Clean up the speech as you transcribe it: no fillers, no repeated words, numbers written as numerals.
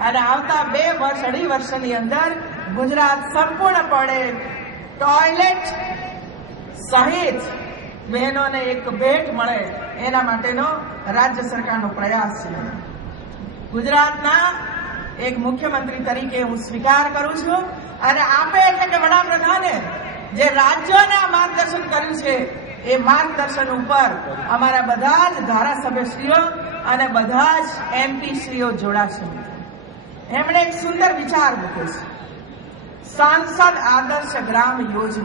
અને આવતા 2 વર્ષ 2.5 વર્ષની અંદર ગુજરાત સંપૂર્ણપણે ટોયલેટ સહિત બહેનોને એક ભેટ મળે એના માટેનો રાજ્ય સરકારનો પ્રયાસ છે. ગુજરાતના એક મુખ્યમંત્રી તરીકે હું સ્વીકાર કરું છું અને આપે એટલે કે વડાપ્રધાને જે રાજ્યોને માર્ગદર્શન કર્યું છે એ માર્ગદર્શન ઉપર અમારા બધા જ ધારાસભ્યશ્રીઓ અને બધા જ MP શ્રીઓ જોડાશે. એમણે એક સુંદર વિચાર મૂક્યો છે, સાંસદ આદર્શ ગ્રામ યોજના.